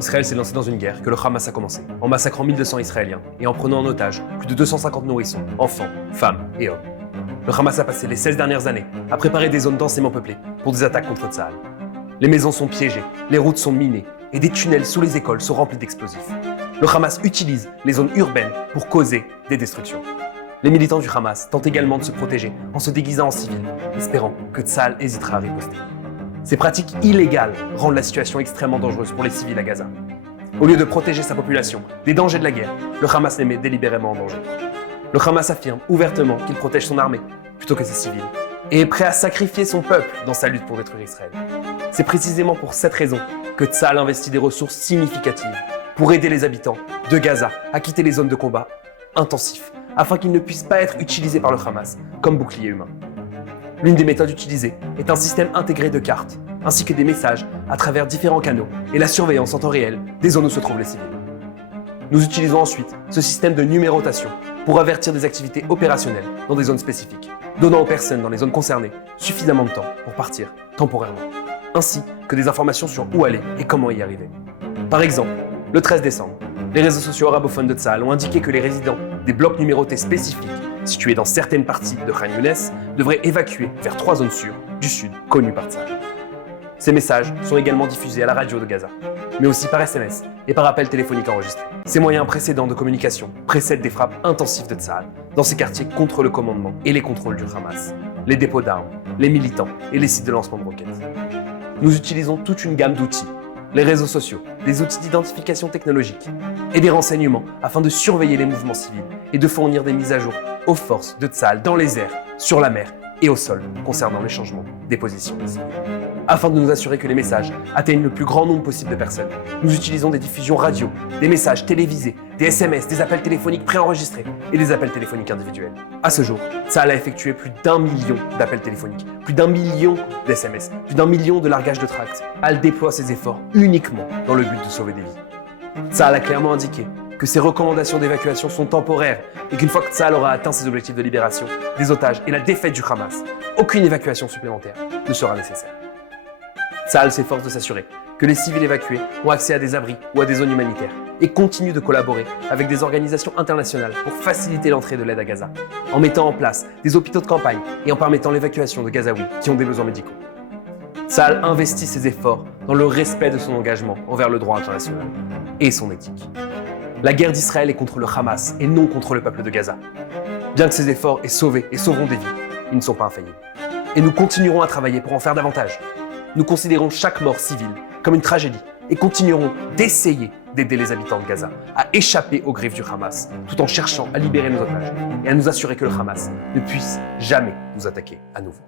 Israël s'est lancé dans une guerre que le Hamas a commencée, en massacrant 1200 Israéliens et en prenant en otage plus de 250 nourrissons, enfants, femmes et hommes. Le Hamas a passé les 16 dernières années à préparer des zones densément peuplées pour des attaques contre Tsahal. Les maisons sont piégées, les routes sont minées et des tunnels sous les écoles sont remplis d'explosifs. Le Hamas utilise les zones urbaines pour causer des destructions. Les militants du Hamas tentent également de se protéger en se déguisant en civils, espérant que Tsahal hésitera à riposter. Ces pratiques illégales rendent la situation extrêmement dangereuse pour les civils à Gaza. Au lieu de protéger sa population des dangers de la guerre, le Hamas les met délibérément en danger. Le Hamas affirme ouvertement qu'il protège son armée plutôt que ses civils et est prêt à sacrifier son peuple dans sa lutte pour détruire Israël. C'est précisément pour cette raison que Tsahal investit des ressources significatives pour aider les habitants de Gaza à quitter les zones de combat intensifs afin qu'ils ne puissent pas être utilisés par le Hamas comme bouclier humain. L'une des méthodes utilisées est un système intégré de cartes, ainsi que des messages à travers différents canaux et la surveillance en temps réel des zones où se trouvent les civils. Nous utilisons ensuite ce système de numérotation pour avertir des activités opérationnelles dans des zones spécifiques, donnant aux personnes dans les zones concernées suffisamment de temps pour partir temporairement, ainsi que des informations sur où aller et comment y arriver. Par exemple, le 13 décembre, les réseaux sociaux arabophones de Tsahal ont indiqué que les résidents des blocs numérotés spécifiques situés dans certaines parties de Khan Younes devraient évacuer vers 3 zones sûres du sud connues par Tsahal. Ces messages sont également diffusés à la radio de Gaza, mais aussi par SMS et par appel téléphonique enregistré. Ces moyens précédents de communication précèdent des frappes intensives de Tsahal dans ces quartiers contre le commandement et les contrôles du Hamas, les dépôts d'armes, les militants et les sites de lancement de roquettes. Nous utilisons toute une gamme d'outils, les réseaux sociaux, des outils d'identification technologique et des renseignements afin de surveiller les mouvements civils et de fournir des mises à jour aux forces de Tsahal dans les airs, sur la mer et au sol concernant les changements des positions des civils. Afin de nous assurer que les messages atteignent le plus grand nombre possible de personnes, nous utilisons des diffusions radio, des messages télévisés, des SMS, des appels téléphoniques préenregistrés et des appels téléphoniques individuels. À ce jour, Tsahal a effectué plus d'1 million d'appels téléphoniques, plus d'1 million d'SMS, plus d'1 million de largages de tracts. Elle déploie ses efforts uniquement dans le but de sauver des vies. Tsahal a clairement indiqué que ses recommandations d'évacuation sont temporaires et qu'une fois que Tsahal aura atteint ses objectifs de libération des otages et la défaite du Hamas, aucune évacuation supplémentaire ne sera nécessaire. Tsahal s'efforce de s'assurer que les civils évacués ont accès à des abris ou à des zones humanitaires et continue de collaborer avec des organisations internationales pour faciliter l'entrée de l'aide à Gaza, en mettant en place des hôpitaux de campagne et en permettant l'évacuation de Gazaouis qui ont des besoins médicaux. Tsahal investit ses efforts dans le respect de son engagement envers le droit international et son éthique. La guerre d'Israël est contre le Hamas et non contre le peuple de Gaza. Bien que ces efforts aient sauvé et sauveront des vies, ils ne sont pas infaillibles. Et nous continuerons à travailler pour en faire davantage. Nous considérons chaque mort civile comme une tragédie et continuerons d'essayer d'aider les habitants de Gaza à échapper aux griffes du Hamas, tout en cherchant à libérer nos otages et à nous assurer que le Hamas ne puisse jamais nous attaquer à nouveau.